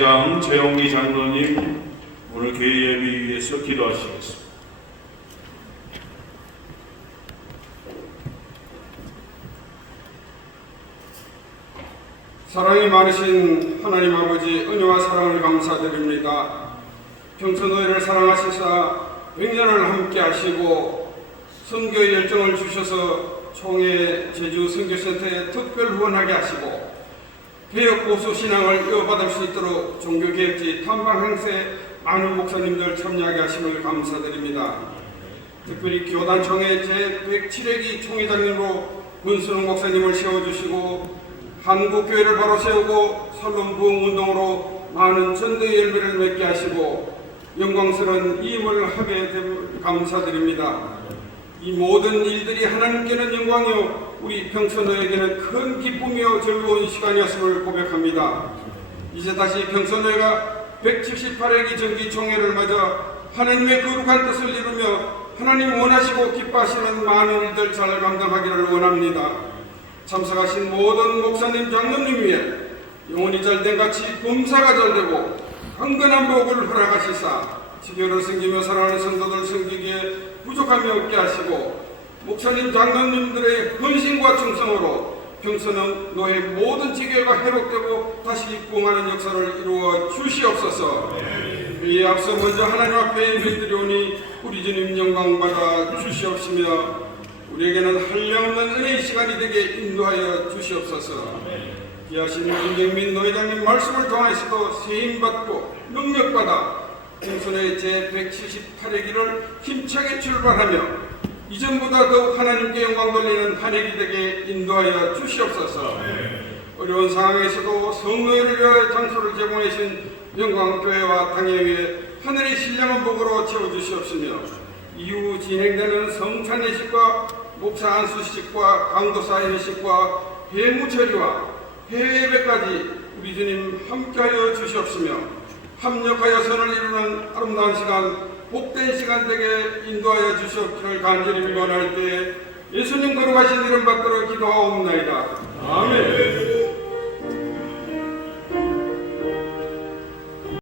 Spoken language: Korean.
회장 최영기 장로님 오늘 교회 예배 위해서 기도하시겠습니다. 사랑이 많으신 하나님 아버지 은혜와 사랑을 감사드립니다. 평소노예를 사랑하시사 100년을 함께 하시고 선교의 열정을 주셔서 총회 제주 선교센터에 특별 후원하게 하시고 개혁 보수 신앙을 이어받을 수 있도록 종교개혁지 탐방 행사에 많은 목사님들 참여하게 하심을 감사드립니다. 특별히 교단총회 제107회기 총회장님으로 문순웅 목사님을 세워주시고 한국교회를 바로 세우고 선론부흥운동으로 많은 전도의 열매를 맺게 하시고 영광스러운 이임을 하게 됨을 감사드립니다. 이 모든 일들이 하나님께는 영광이요 우리 평소노에게는 큰 기쁨이요 즐거운 시간이었음을 고백합니다. 이제 다시 평소노회가 178회기 정기 총회를 맞아 하나님의 거룩한 뜻을 이루며 하나님 원하시고 기뻐하시는 많은 일들 잘 감당하기를 원합니다. 참석하신 모든 목사님 장로님 위에 영혼이 잘된 같이 범사가 잘되고 강건한 복을 허락하시사 지교를 섬기며 사랑하는 성도들 섬기기에 부족함이 없게 하시고 목사님 장로님들의 헌신과 충성으로 평소는 노예 모든 지교가 회복되고 다시 부흥하는 역사를 이루어 주시옵소서 이에 앞서 먼저 하나님 앞에 예배드리오니 우리 주님 영광받아 주시옵시며 우리에게는 한량없는 은혜의 시간이 되게 인도하여 주시옵소서. 귀하신 김경민 노회장님 말씀을 통하여서도 세임받고 능력받아 공선의 제178회기를 힘차게 출발하며 이전보다 더욱 하나님께 영광 돌리는 한 해기 되게 인도하여 주시옵소서. 어려운 상황에서도 성노예를 위하여 장소를 제공하신 영광교회와 당회 위에 하늘의 신령한 복으로 채워주시옵시며 이후 진행되는 성찬예식과 목사 안수식과 강도사 예식과 회무처리와 해외예배까지 우리 주님 함께하여 주시옵시며 합력하여 선을 이루는 아름다운 시간 복된 시간 되게 인도하여 주시옵기를 간절히 원할 때 예수님 거룩하신 이름 받들어 기도하옵나이다.